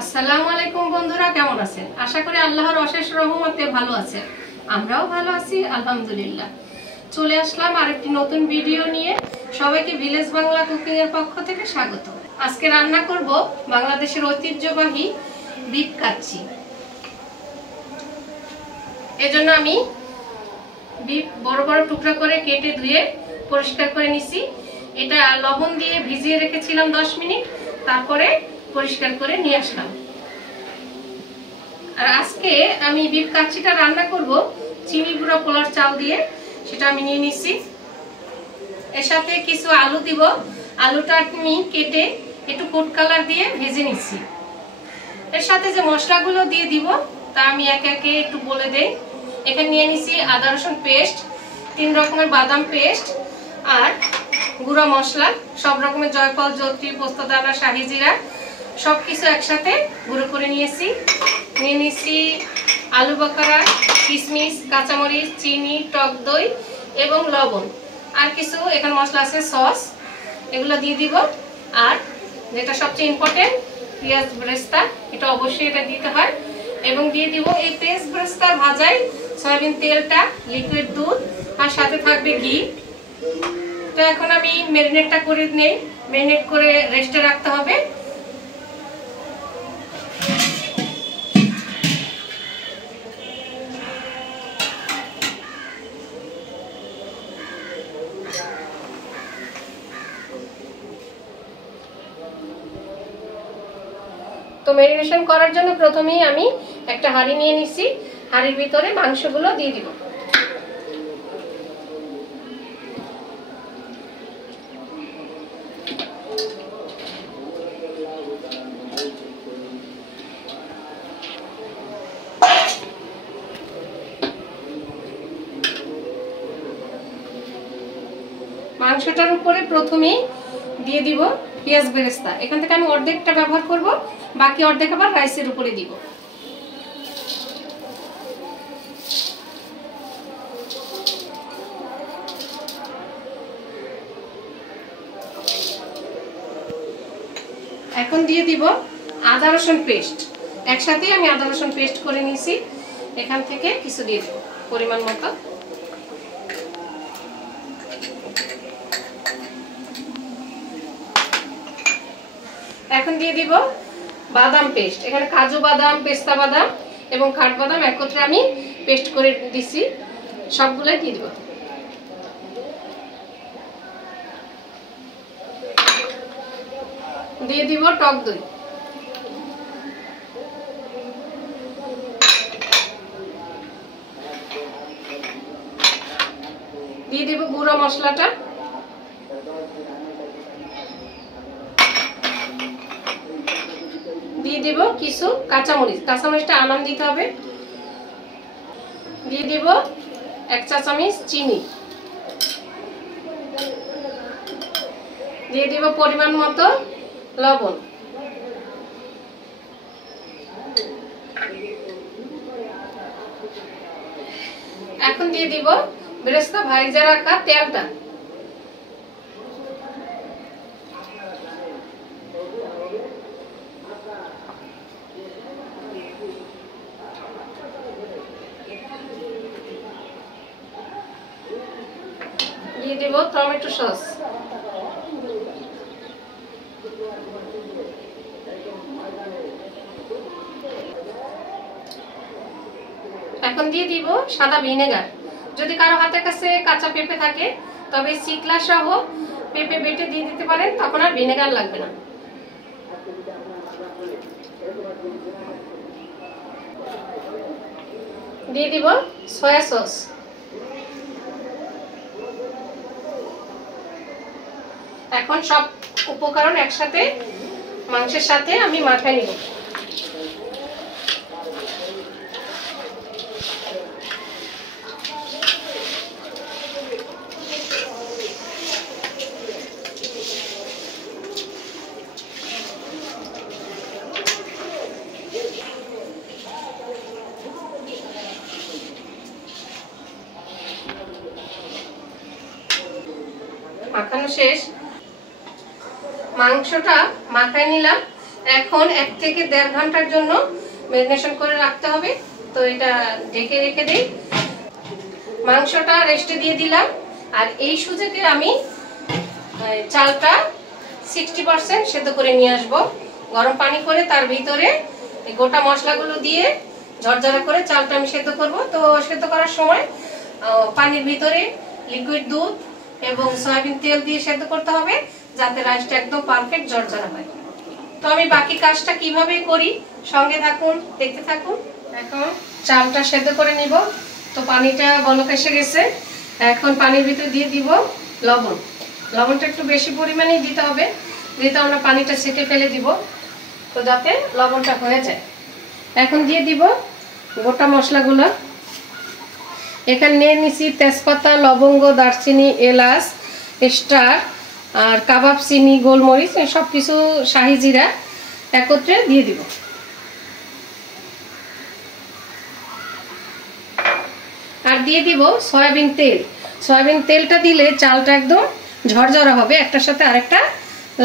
আসসালামু আলাইকুম বন্ধুরা, কেমন আছেন? আশা করি আল্লাহর অশেষ রহমতে ভালো আছেন। আমরাও ভালো আছি আলহামদুলিল্লাহ। চলে আসলাম আরেকটি নতুন ভিডিও নিয়ে। সবাইকে ভিলেজ বাংলা কুকিং এর পক্ষ থেকে স্বাগত। আজকে রান্না করব বাংলাদেশের ঐতিহ্যবাহী বিফ কাচ্চি। এজন্য আমি বিফ বড় বড় টুকরা করে কেটে ধুয়ে পরিষ্কার করে নিছি। এটা লবণ দিয়ে ভিজিয়ে রেখেছিলাম 10 মিনিট, তারপরে পরিষ্কার করে নিয়ে আসলাম। আর আজকে আমি বিফ কাচ্চিটা রান্না করব চিনি গুঁড়া পোলার চাল দিয়ে। সেটা আমি নিয়ে নিছি। এর সাথে কিছু আলু দিব। আলুটা আমি কেটে একটু ফুড কালার দিয়ে ভেজে নিচ্ছি। এর সাথে যে মশলাগুলো দিয়ে দিব তা আমি একে একে একটু বলে দেই। এখানে নিয়ে নিছি আদা রসুন পেস্ট, 3 রকমের বাদাম পেস্ট, আর গুঁড়া মশলা সব রকমের জয়ফল, জয়ত্রী, পোস্তদানা, শাহি জিরা সবকিছু একসাথে গুঁড়ো করে নিয়েছি। নিয়ে নিয়েছি আলু বখরা, কিশমিশ, কাঁচামরিচ, চিনি, টক দই এবং লবণ। আর কিছু এখানে মশলা আছে, সস, এগুলো দিয়ে দিব। আর যেটা সবচেয়ে ইম্পর্টেন্ট, পেঁয়াজ বেরেস্তা, এটা অবশ্যই এটা দিতে হয়। এবং দিয়ে দিব এই পেঁয়াজ বেরেস্তার ভাজায় সয়াবিন তেলটা, লিকুইড দুধ, আর সাথে থাকবে ঘি। তো এখন আমি ম্যারিনেটটা করে নেই। ম্যারিনেট করে রেস্টে রাখতে হবে। তো ম্যারিনেশন করার জন্য প্রথমেই আমি একটা হাঁড়ি নিয়ে নিছি। হাঁড়ির ভিতরে মাংসগুলো দিয়ে দিব। মাংসটার উপরে প্রথমেই দিয়ে দিব পেঁয়াজ বেরেস্তা। এখান থেকে আমি অর্ধেকটা ব্যবহার করব, বাকি অর্ধেক আবার রাইসের উপরে দিব। এখন দিয়ে দিব আদা রসুন পেস্ট। একসাথেই আমি আদা রসুন পেস্ট করে নিয়েছি। এখান থেকে কিছু দিয়ে দেব পরিমাণ মতো। এখন দিয়ে দিব বাদাম পেস্ট। এখানে কাজু বাদাম, পেস্তা বাদাম এবং কাঠবাদাম একত্রে আমি পেস্ট করে দিছি। সবগুলাই দিয়ে দিব। দিয়ে দিব টক দই। দিয়ে দিব গুঁড়ো মশলাটা। দিয়ে দিব কিছু কাঁচামরিচ। কাঁচামরিচটা আনাম দিতে হবে। দিয়ে দিব 1 চা চামচ চিনি। দিয়ে দিব পরিমাণ মতো লবণ। এখন দিয়ে দিব বেরেস্তা ভাজা রাখা তেলটা। দিয়ে দিব টমেটো সস। এখন দিয়ে দিব সাদা ভিনেগার। যদি কারো হাতের কাছে কাঁচা পেঁপে থাকে তবে চিকলা সহ পেঁপে বেটে দিয়ে দিতে পারেন, তখন আর ভিনেগার লাগবে না। দিয়ে দিব সয়া সস। এখন সব উপকরণ একসাথে মাংসের সাথে আমি মাখাই নিব। মাখানো শেষ। মাংসটা মাখাই নিলাম। এখন 1 থেকে 1.5 ঘন্টার জন্য ম্যারিনেশন করে রাখতে হবে। তো এটা ঢেকে রেখে দেই। মাংসটা রেস্টে দিয়ে দিলাম। আর এই সুযোগে আমি চালটা 60% সেদ্ধ করে নিয়ে আসবো। গরম পানি করে তার ভিতরে গোটা মশলাগুলো দিয়ে ঝরঝরা করে চালটা আমি সেদ্ধ করব। তো সেদ্ধ করার সময় পানির ভিতরে লিকুইড দুধ এবং সয়াবিন তেল দিয়ে সেদ্ধ করতে হবে, যাতে রাইসটা একদম পারফেক্ট ঝরঝরা হয়। তো আমি বাকি কাজটা কিভাবে করি সঙ্গে থাকুন, দেখতে থাকুন। এখন চালটা সেদ্ধ করে নিব। তো পানিটা বলক এসে গেছে। এখন পানির ভিতরে দিয়ে দিব লবণ। লবণটা একটু বেশি পরিমাণেই দিতে হবে, যেহেতু আমরা পানিটা ছেঁকে ফেলে দিব, তো যাতে লবণটা হয়ে যায়। এখন দিয়ে দিব গোটা মশলাগুলো। এখানে নিয়ে নিছি তেজপাতা, লবঙ্গ, দারচিনি, এলাচ, স্টার আর কাবাব চিনি, গোলমরিচ, সব কিছু শাহি জিরা একত্রে দিয়ে দিব। আর দিয়ে দিব সয়াবিন তেল। সয়াবিন তেলটা দিলে চালটা একদম ঝরঝরা হবে, একটার সাথে আরেকটা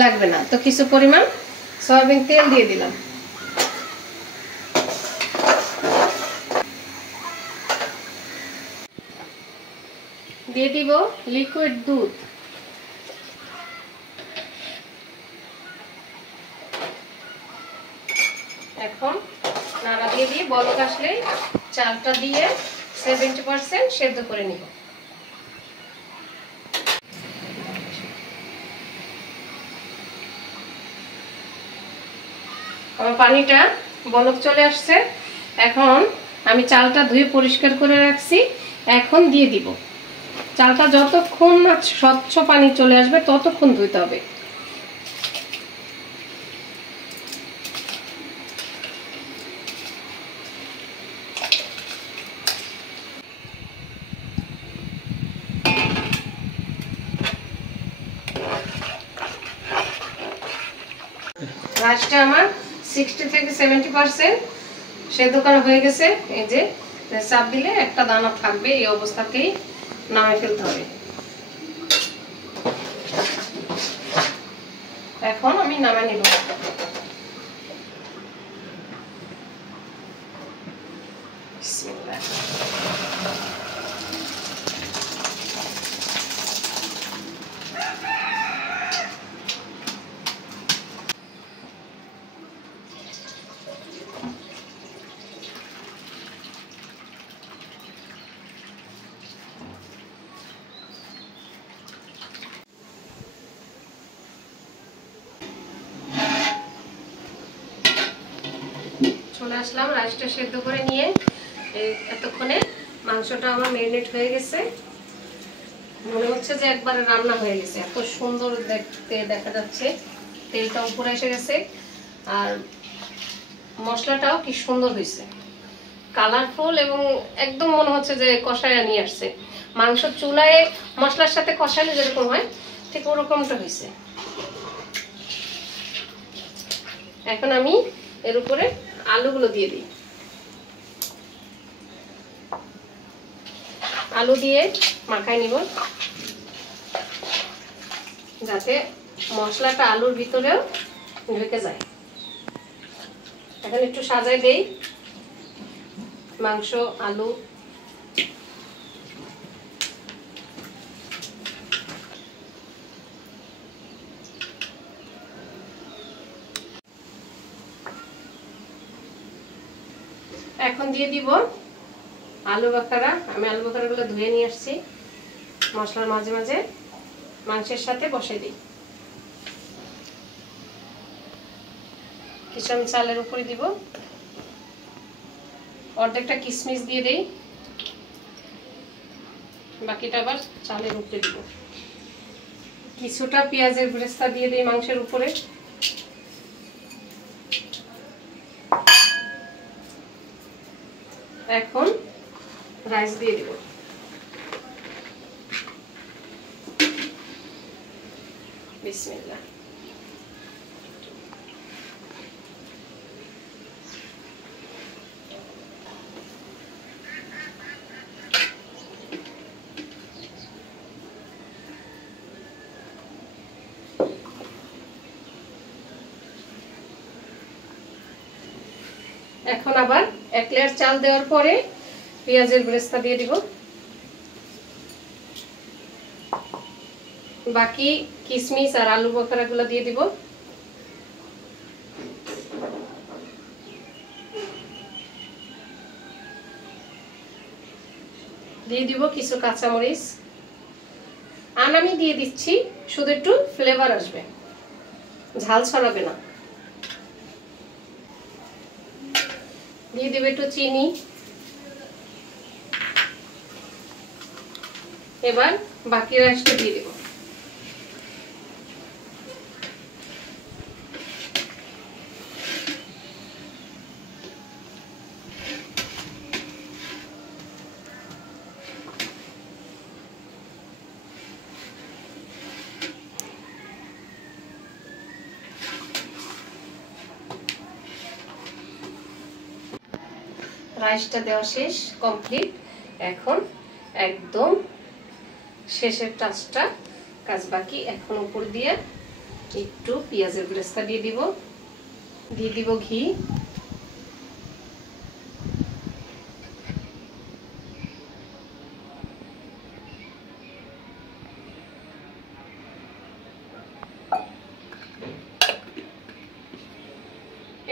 লাগবে না। তো কিছু পরিমাণ সয়াবিন তেল দিয়ে দিলাম। দিয়ে দিব লিকুইড দুধ। এখন নাড়া দিয়ে দিয়ে বলক আসলে চালটা দিয়ে 70% সেদ্ধ করে নিব। আমার পানিটা বলক চলে আসছে। এখন আমি চালটা ধুয়ে পরিষ্কার করে রাখছি, এখন দিয়ে দিব। চালটা যতক্ষণ না স্বচ্ছ পানি চলে আসবে ততক্ষণ ধুইতে হবে। রাইসটা আমার 60 থেকে 70% সেদ্ধ করা হয়ে গেছে। এই যে চাপ দিলে একটা দানা থাকবে, এই অবস্থাতেই নামে ফেলতে হবে। এখন আমি নামা নিব। বিসমিল্লাহ। চলে আসলাম রাইসটা সেদ্ধ করে নিয়ে। এতক্ষণে মাংসটা আমার ম্যারিনেট হয়ে গেছে। মনে হচ্ছে যে একবারে রান্না হয়ে গেছে, এত সুন্দর দেখতে দেখা যাচ্ছে। তেলটা উপরে এসে গেছে আর মশলাটাও কি সুন্দর হয়েছে, কালারফুল, এবং একদম মনে হচ্ছে যে কষায় নিয়ে আসছে। মাংস চুলায় মশলার সাথে কষালে যেরকম হয় ঠিক ওরকমটা হয়েছে। এখন আমি এর উপরে আলুগুলো দিয়ে দিই। আলু দিয়ে মাখাই নিব, যাতে মশলাটা আলুর ভিতরেও ঢুকে যায়। এখন একটু সাজাই দেই মাংস, আলু। এখন দিয়ে দিব আলু বাখারা। আমি আলু বাখারাগুলো ধুয়ে নিয়ে আসছি, মশলার মাঝে মাঝে মাংসের সাথে বসাই দিই। কিছু আমি চালের উপরে দিব, অর্ধেকটা কিশমিশ দিয়ে দেই, বাকিটা আবার চালের উপরে দিব। কিছুটা পেঁয়াজের বেরেস্তা দিয়ে দেই মাংসের উপরে। এখন রাইস দিয়ে দিব। বিসমিল্লাহ। এখন আবার 1 লেয়ার চাল দেওয়ার পরে পেঁয়াজের বেরেস্তা দিয়ে দিব। বাকি কিশমিশ আর আলু বখরাগুলো দিয়ে দিব। দিয়ে দিব কিছু কাঁচামরিচ। আর আমি দিয়ে দিচ্ছি শুধু একটু ফ্লেভার আসবে, ঝাল ছড়াবে না। দিয়ে দিব একটু চিনি। এবার বাকি রাইসটা দিয়ে দিব। রাইসটা দেওয়া শেষ, কমপ্লিট। এখন একদম শেষের টাচটা, কাজ বাকি। এখন উপর দিয়ে একটু পেঁয়াজের বেরেস্তা দিয়ে দিব। দিয়ে দিব ঘি।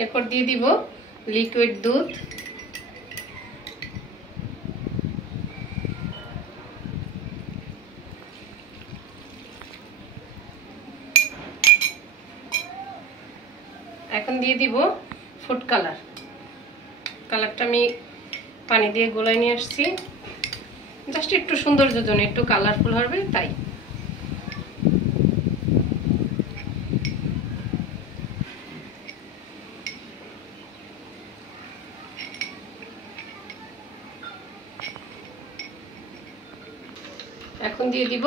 এরপর দিয়ে দিব লিকুইড দুধ। এখন দিয়ে দিব ফুড কালার। কালারটা আমি পানি দিয়ে গোলায় নিয়ে আসছি, জাস্ট একটু সৌন্দর্যের জন্য, একটু কালারফুল হবে তাই। এখন দিয়ে দিব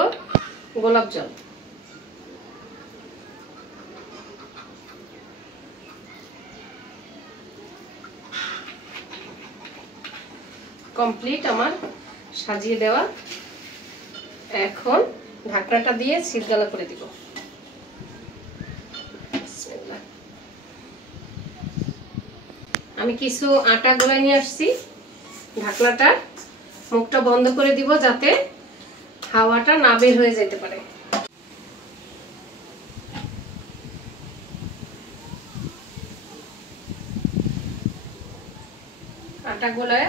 গোলাপ জল। কমপ্লিট আমার সাজিয়ে দেওয়া। এখন ঢাকনাটা দিয়ে সিলগালা করে দিব। আমি কিছু আটা গোলায় নিয়ে আসছি। ঢাকনাটা মুখটা বন্ধ করে দিব যাতে হাওয়াটা না বের হয়ে যেতে পারে। আটা গোলায়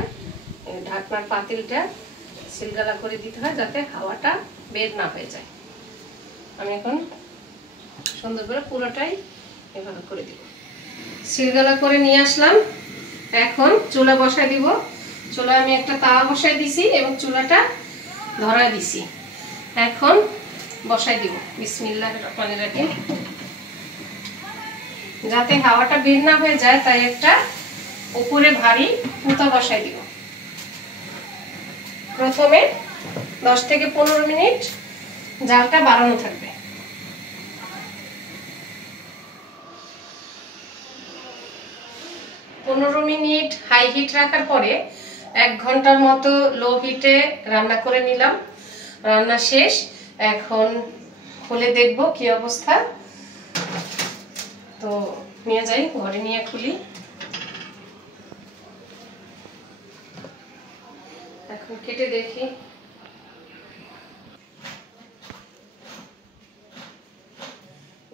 ঢাকনার পাতিলটা সিলগালা করে দিতে হয় যাতে হাওয়াটা বের না হয়ে যায়। আমি এখন সুন্দর করে পুরোটাই এভাবে করে দিব। সিলগালা করে নিয়ে আসলাম। এখন চুলা বসায় দিব। চুলায় আমি একটা তাওয়া বসায় দিছি এবং চুলাটা ধরায় দিছি। এখন বসায় দিব। বিসমিল্লাহির রহমানির রহিম। যাতে হাওয়াটা বের না হয়ে যায় তাই একটা উপরে ভারী পুঁতা বসায় দিব। প্রথমে 10 থেকে 15 মিনিট জালটা বাড়ানো থাকবে। 15 মিনিট হাই হিট রাখার পরে 1 ঘন্টার মতো লো হিটে রান্না করে নিলাম। রান্না শেষ। এখন খুলে দেখব কি অবস্থা। তো নিয়ে যাই ঘরে, নিয়ে খুলি। এখন কেটে দেখি।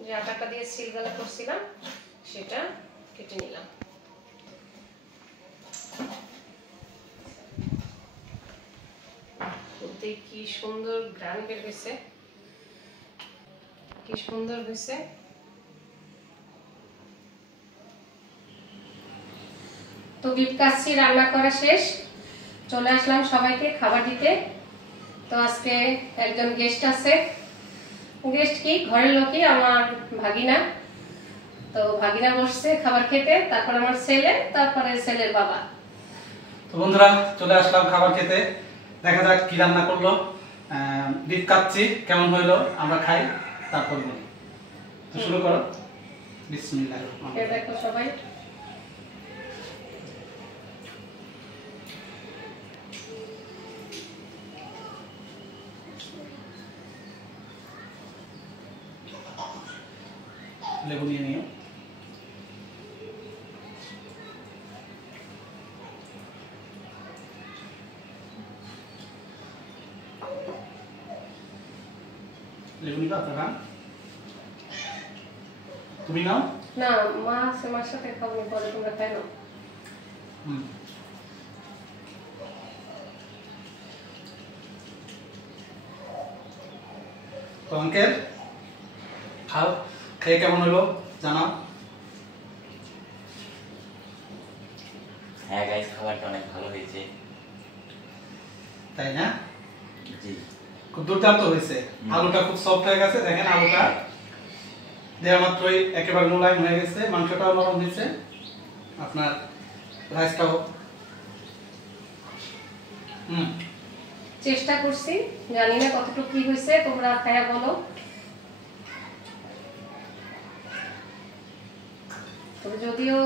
যে আটাটা দিয়ে সিলগালা করছিলাম সেটা কেটে নিলাম। কি সুন্দর গ্রান বের হয়েছে, কি সুন্দর হয়েছে। তো বিফ কাচ্চি রান্না করা শেষ। চলে আসলাম সবাইকে খাবার দিতে। তো আজকে একজন গেস্ট আছে। গেস্ট কি, ঘরের লোকই, আমার ভাগিনা। তো ভাগিনা বসছে খাবার খেতে, তারপর আমার ছেলে, তারপরে ছেলের বাবা। তো বন্ধুরা চলে আসলাম খাবার খেতে। দেখা যাক কি রান্না করলো। বিফ কাচ্চি কেমন হইলো আমরা খাই, তারপর বলি। তো শুরু করো। বিসমিল্লাহ। দেখো সবাই। লেবু নিয়ে নিও। তুমি দাও তারা তুমি নাও না মা আছে মার সাথে খাবো পরে তোমরা খাই নাও তো আঙ্কেল খাও খেয়ে কেমন হলো জানাও হ্যাঁ গাইস খাবারটা অনেক ভালো হয়েছে তাই না জি খুব দুর্দান্ত হয়েছে আলুটা খুব সফট হয়ে গেছে দেখেন আলুটা দেওয়া মাত্রই একেবারে মোলায়েম হয়ে গেছে মাংসটাও নরম হয়েছে আপনার রাইসটাও চেষ্টা করছি জানি না কতটুকু কি হয়েছে তোমরা খায়া বলো তবে যদিও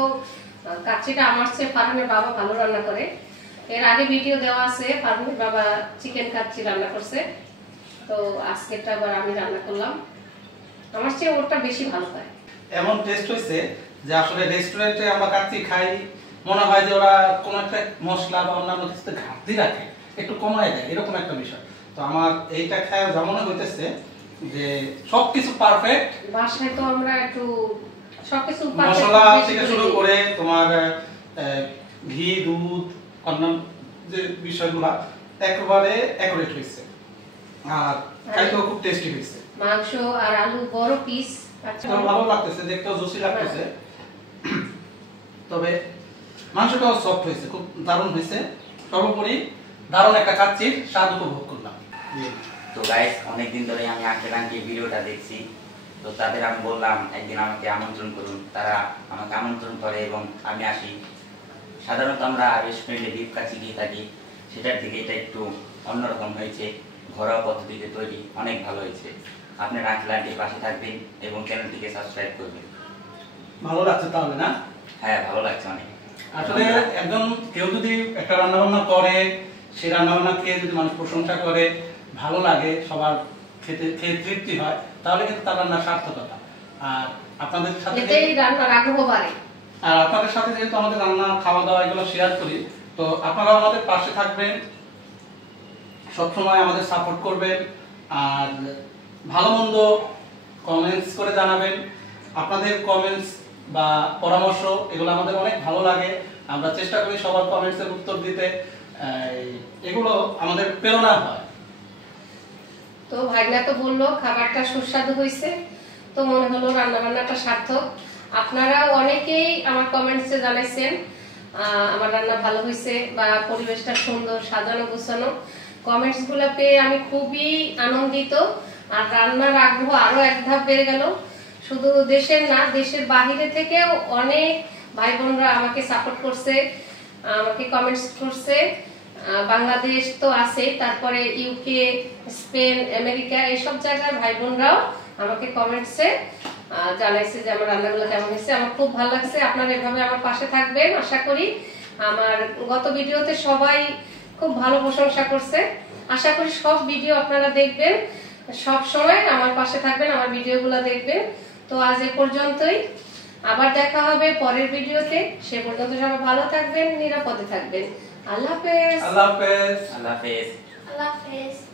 কাচ্চিটা আমার চেয়ে ফারুনের বাবা ভালো রান্না করে এর আগে ভিডিও দেওয়া আছে ফারুনের বাবা চিকেন কাচ্চি রান্না করছে তো আজকেরটা আবার আমি রান্না করলাম আমার চেয়ে ওরটা বেশি ভালো হয় এমন টেস্ট হয়েছে যে আসলে রেস্টুরেন্টে আমরা কাচ্চি খাই মনে হয় যে ওরা কোনো একটা মশলা বা অন্যান্য কিছুতে ঘাটতি রাখে একটু কমায় দেয় এরকম একটা বিষয় তো আমার এইটা খায় যেমন হইতেছে যে সবকিছু পারফেক্ট বাসায় তো আমরা একটু সবকিছু মশলা থেকে শুরু করে তোমার ঘি দুধ অন্যান্য যে বিষয়গুলো একেবারে অ্যাকুরেট হয়েছে আর খাইতেও খুব টেস্টি হয়েছে মাংস আর আলু বড় পিস আচ্ছা ভালো লাগতেছে দেখতেও জুসি লাগতেছে তবে মাংসটাও সফট হয়েছে খুব দারুণ হয়েছে সর্বোপরি দারুণ একটা কাচ্চির স্বাদ উপভোগ করলাম তো গাইস অনেকদিন ধরে আমি আঙ্কেল আন্টির ভিডিওটা দেখছি তো তাদের আমি বললাম একদিন আমাকে আমন্ত্রণ করুন তারা আমাকে আমন্ত্রণ করে এবং আমি আসি সাধারণত আমরা রেস্টুরেন্টে বিফ কাচ্চি দিয়ে থাকি সেটার থেকে এটা একটু অন্যরকম হয়েছে ঘরোয়া পদ্ধতিতে তৈরি অনেক ভালো হয়েছে আপনার আঙ্কেল আন্টির পাশে থাকবেন এবং চ্যানেলটিকে সাবস্ক্রাইব করবেন ভালো লাগছে তাহলে না হ্যাঁ ভালো লাগছে অনেক আসলে একজন কেউ যদি একটা রান্না বান্না করে সেই রান্না বান্না খেয়ে যদি মানুষ প্রশংসা করে ভালো লাগে সবার খেয়ে তৃপ্তি হয় তাহলে কিন্তু তার রান্নার সার্থকতা আর আপনাদের সাথে এতেই রান্নার আগ্রহ বাড়ে আর আপনাদের সাথে যেহেতু আমাদের রান্না খাওয়া দাওয়া এগুলো শেয়ার করি তো আপনারা আমাদের পাশে থাকবেন সবসময় আমাদের সাপোর্ট করবেন আর ভালো মন্দ কমেন্টস করে জানাবেন আপনাদের কমেন্টস বা পরামর্শ এগুলো আমাদের অনেক ভালো লাগে আমরা চেষ্টা করি সবার কমেন্টসের উত্তর দিতে এগুলো আমাদের প্রেরণা হয় তো ভাইনা তো বললো খাবারটা সুস্বাদু হয়েছে তো মনে হলো রান্না বান্নাটা সার্থক আপনারাও অনেকেই আমার কমেন্টসে জানাইছেন আমার রান্না ভালো হয়েছে বা পরিবেশটা সুন্দর সাজানো গোছানো কমেন্টস গুলো পেয়ে আমি খুবই আনন্দিত আর রান্নার আগ্রহ আরো এক ধাপ বেড়ে গেল শুধু দেশের না দেশের বাহিরে থেকেও অনেক ভাই বোনরা আমাকে সাপোর্ট করছে আমাকে কমেন্টস করছে বাংলাদেশ তো আছে তারপরে ইউকে স্পেন আমেরিকা এইসব জায়গার ভাই বোনরাও আমাকে কমেন্টসে জানাইছে যে আমার রান্নাগুলো কেমন হয়েছে আমার খুব ভালো লাগছে আপনারা এভাবে আমার পাশে থাকবেন আশা করি আমার গত ভিডিওতে সবাই খুব ভালো প্রশংসা করছে আশা করি সব ভিডিও আপনারা দেখবেন সব সময় আমার পাশে থাকবেন আমার ভিডিওগুলো দেখবেন তো আজ এ পর্যন্তই আবার দেখা হবে পরের ভিডিওতে সে পর্যন্ত সবাই ভালো থাকবেন নিরাপদে থাকবেন আল্লাহ হাফেজ আল্লাহ হাফেজ আল্লাহ হাফেজ আল্লাহ হাফেজ